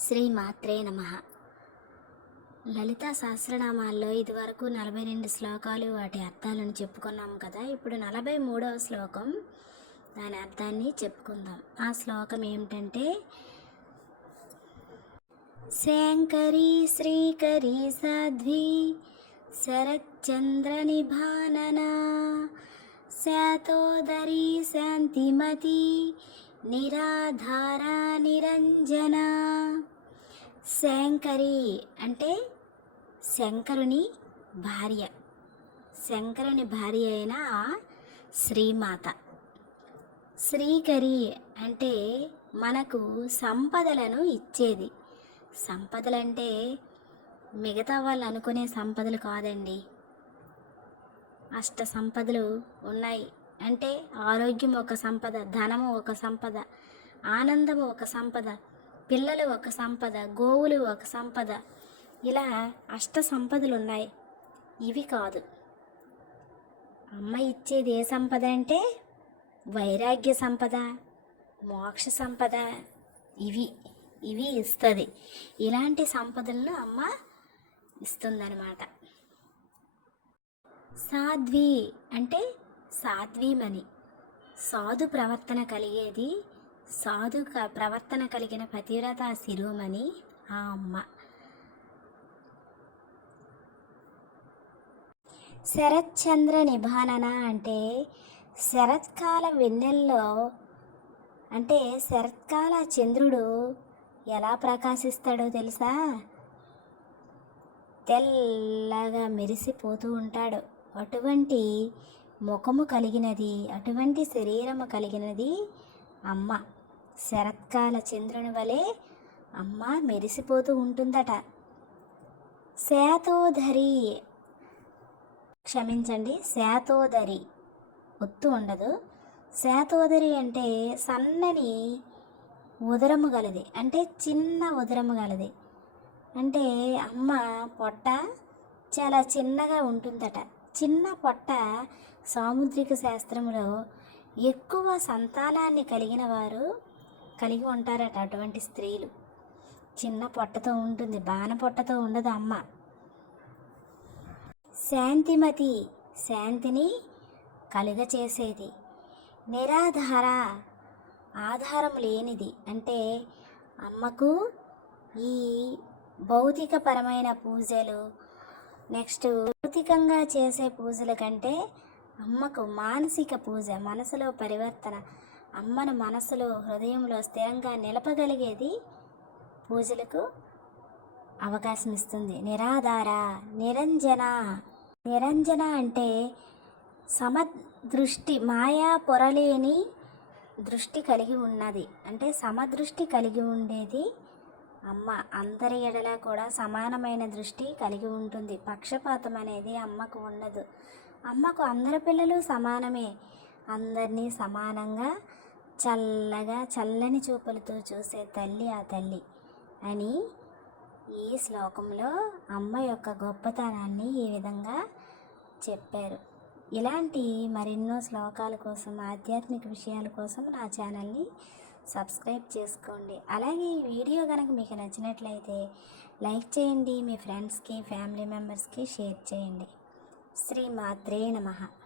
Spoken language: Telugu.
శ్రీ మాత్రే నమ. లలిత సహస్రనామాల్లో ఇదివరకు నలభై రెండు శ్లోకాలు వాటి అర్థాలను చెప్పుకున్నాం కదా ఇప్పుడు నలభై మూడవ శ్లోకం దాని అర్థాన్ని చెప్పుకుందాం. ఆ శ్లోకం ఏమిటంటే శంకరీ శ్రీకరీ సాధ్వి శరచంద్ర నిభాననా శాతోదరి శాంతిమతి నిరాధార నిరంజన శంకరి అంటే శంకరుని భార్య. శంకరుని భార్య అయిన శ్రీమాత. శ్రీకరి అంటే మనకు సంపదలను ఇచ్చేది. సంపదలంటే మిగతా వాళ్ళు అనుకునే సంపదలు కాదండి. అష్ట సంపదలు ఉన్నాయి. అంటే ఆరోగ్యం ఒక సంపద ధనము ఒక సంపద ఆనందము ఒక సంపద పిల్లలు ఒక సంపద గోవులు ఒక సంపద. ఇలా అష్ట సంపదలు ఉన్నాయి ఇవి కాదు. అమ్మ ఇచ్చేది ఏ సంపద అంటే వైరాగ్య సంపద మోక్ష సంపద. ఇవి ఇవి ఇస్తుంది. ఇలాంటి సంపదలను అమ్మ ఇస్తుందన్నమాట. సాధ్వి అంటే సాధ్వీమని. సాధు ప్రవర్తన కలిగేది సాధు ప్రవర్తన కలిగిన పతివ్రత శిరోమణి ఆ అమ్మ. శరత్చంద్ర నిభానన అంటే శరత్కాల వెన్నెల్లో అంటే శరత్కాల చంద్రుడు ఎలా ప్రకాశిస్తాడో తెలుసా? తెల్లగా మెరిసిపోతూ ఉంటాడు. అటువంటి ముఖము కలిగినది అటువంటి శరీరము కలిగినది అమ్మ. శరత్కాల చంద్రుని వలె అమ్మ మెరిసిపోతూ ఉంటుందట. శాతోధరి క్షమించండి శాతోదరి. ఒత్తు ఉండదు. శాతోదరి అంటే సన్నని ఉదరము గలది. అంటే చిన్న ఉదరము గలది. అంటే అమ్మ పొట్ట చాలా చిన్నగా ఉంటుందట. చిన్న పొట్ట సాముద్రిక శాస్త్రంలో ఎక్కువ సంతానాన్ని కలిగిన వారు కలిగి ఉంటారట అటువంటి స్త్రీలు. చిన్న పొట్టతో ఉంటుంది బాణ పొట్టతో ఉండదు అమ్మ. శాంతిమతి శాంతిని కలుగచేసేది నిరాధార ఆధారం లేనిది. అంటే అమ్మకు ఈ భౌతికపరమైన పూజలు నెక్స్ట్ భౌతికంగా చేసే పూజల కంటే అమ్మకు మానసిక పూజ మనసులో పరివర్తన అమ్మను మనసులో హృదయంలో స్థిరంగా నిలపగలిగేది పూజలకు అవకాశం ఇస్తుంది నిరాధార నిరంజన. నిరంజన అంటే సమదృష్టి మాయా పొరలేని దృష్టి కలిగి ఉన్నది. అంటే సమదృష్టి కలిగి ఉండేది అమ్మ. అందరి ఎడల కూడా సమానమైన దృష్టి కలిగి ఉంటుంది. పక్షపాతం అనేది అమ్మకు ఉండదు. అమ్మకు అందరి పిల్లలు సమానమే. అందరినీ సమానంగా చల్లగా చల్లని చూపులతో చూసే తల్లి ఆ తల్లి అని ఈ శ్లోకంలో అమ్మ యొక్క గొప్పతనాన్ని ఈ విధంగా చెప్పారు. ఇలాంటి మరెన్నో శ్లోకాల కోసం ఆధ్యాత్మిక విషయాల కోసం నా ఛానల్ని సబ్స్క్రైబ్ చేసుకోండి. అలాగే ఈ వీడియో కనుక మీకు నచ్చినట్లయితే లైక్ చేయండి మీ ఫ్రెండ్స్కి ఫ్యామిలీ మెంబర్స్కి షేర్ చేయండి. శ్రీ మాత్రే నమః.